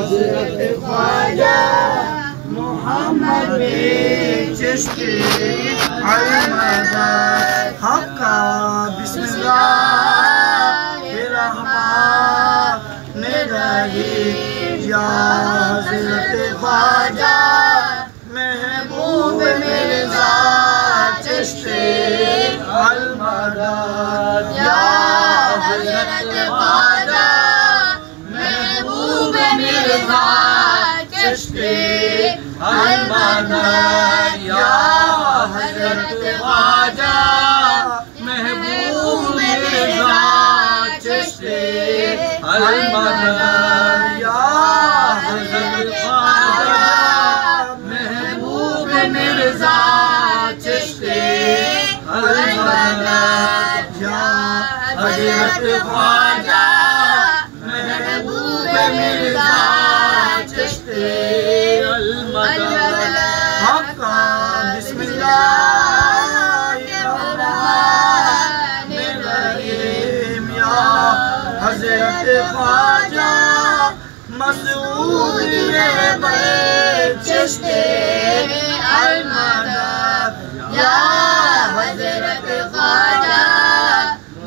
हज़रत ख्वाजा मोहम्मद बिन चिश्ती अल-मदद हक़्क़ा बिस्मिल्लाहिर्रहमानिर्रहीम या हज़रत ख्वाजा महबूब मिर्ज़ा चिश्ती अल-मदद या हज़रत ख्वाजा महबूब मिर्ज़ा चिश्ती अल-मदद या हज़रत ख्वाजा महबूब मिर्ज़ा चिश्ती अल-मदद या हज़रत ख्वाजा महबूब मिर्ज़ा चिश्ती अल-मदद या हज़रत ख्वाजा महबूब मिर्ज़ा चिश्ती अल-मदद हक़्क़ा बिस्मिल्लाहिर्रहमानिर्रहीम या हज़रत ख्वाजा मसूद रहबर चिश्ती अल-मदद या हज़रत ख्वाजा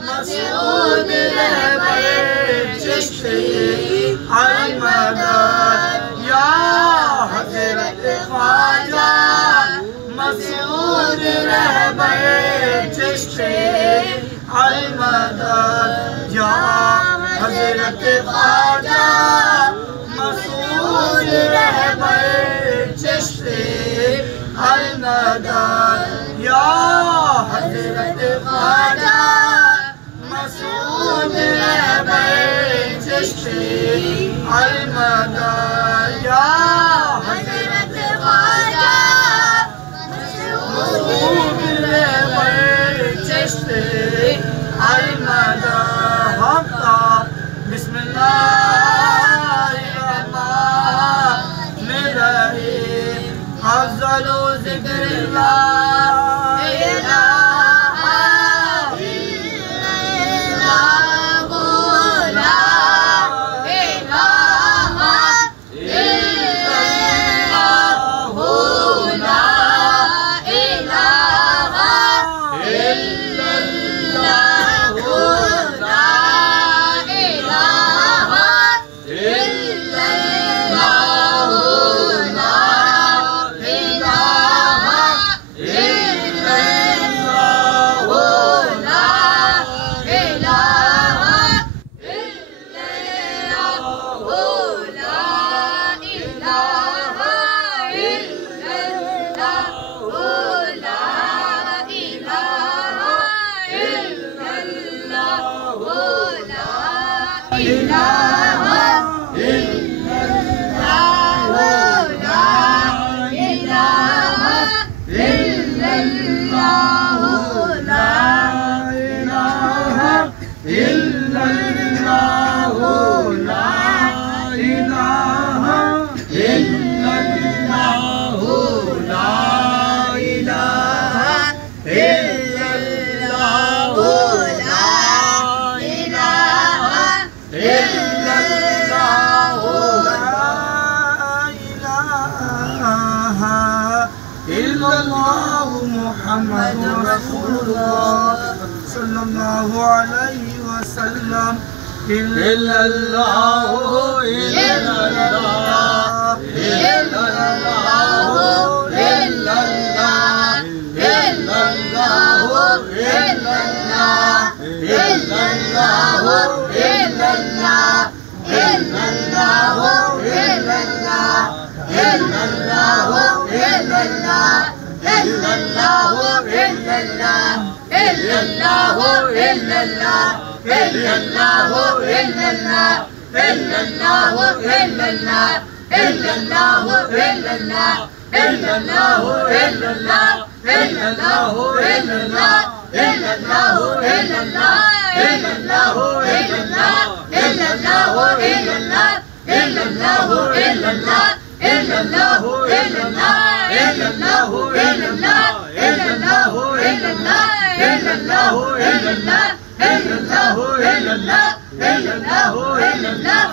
मसूद रहबर चिश्ती अल-मदद या हज़रत ख्वाजा मसूद रहबर चिश्ती अल-मदद या हज़रत ख्वाजा मसूद रहबर चिश्ती अल-मदद या हज़रत ख्वाजा मसूद रहबर चिश्ती अल-मदद या हज़रत ख्वाजा मसूद रहबर चिश्ती अल-मदद हक़्क़ा बिस्मिल्लाहिर्रहमानिर्रहीम अफ़ज़लु ज़िक्रिल्लाह मुहम्मदुर रसूलुल्लाह सल्लल्लाहु अलैहि वसल्लम इल्लल्लाहु इल्लल्लाह इल्लल्लाहु इल्लल्लाह इल्लल्लाहु इल्लल्लाह इल्लल्लाहु इल्लल्लाह इल्लल्लाहु इल्लल्लाह इल्लल्लाहु इल्लल्लाह illallahu illallah illallahu illallah illallahu illallah illallahu illallah illallahu illallah illallahu illallah illallahu illallah illallahu illallah illallahu illallah illallahu illallah illallahu illallah illallahu illallah illallahu illallah illallahu illallah illallahu illallah illallahu illallah illallahu illallah